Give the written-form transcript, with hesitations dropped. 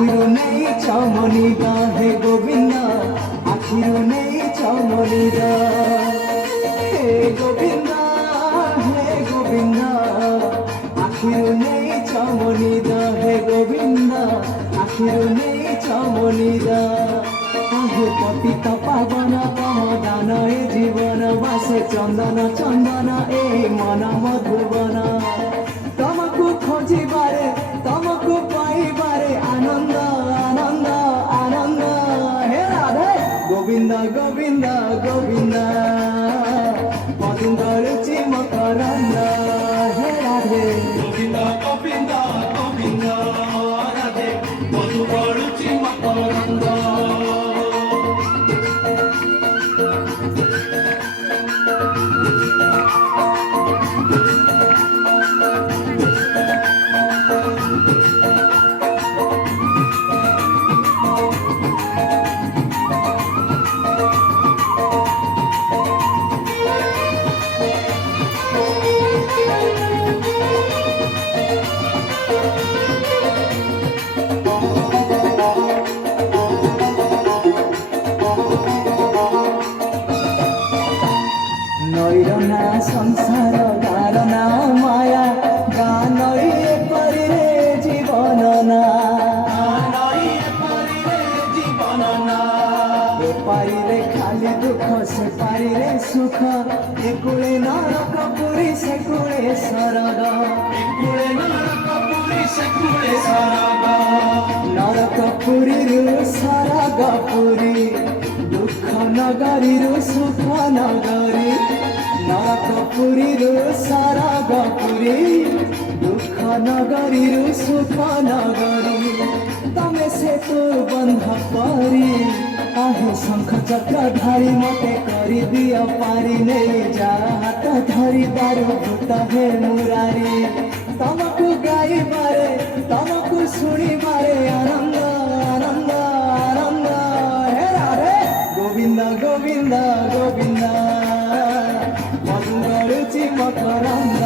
আখিরু নেই চমনিদা হে গোবিন্দ আখিরু নেই চমনিদা হে গোবিন্দ আখিরু নেই চমনিদা হে গোবিন্দ আখিরু নেই চমনিদা আহে পতিত পাবন তম দান এ জীবন বাসে চন্দন চন্দন এ মন মধুবন তমকু খোঁজিবারে তমকু পাইবারে আনন্দ আনন্দ আনন্দ হে রাধে গোবিন্দ গোবিন্দ গোবিন্দ মধুর রুচি মকরন্দ হে রাধে গোবিন্দ গোবিন্দ গোবিন্দ রাধে মধুর রুচি মকরন্দ নৈরনা সংসার গারনা মায়া গানই এপারে জীবন না এপারে খালি দুঃখ সে পারিরে সুখ একুলে নরক পুরী সে কুলে স্বর্গ নরক পুরীরু স্বর্গ পুরী দুঃখ নগরীরু সুখ নগরী নরক পুরীরু স্বর্গ পুরী দুঃখ নগরীরু সুখ নগরী তমে সে তোর বন্ধ পরি আহে শঙ্খ চক্র ধারি মতে করি দিও পারি নেই যা হাত ধরি বারু ভূত হে মুরারি তমকু গাইবারে তমকু শুনিবারে আনন্দ আনন্দ আনন্দ হে রাধে গোবিন্দ গোবিন্দ গোবিন্দ মধুর রুচি মকরন্দ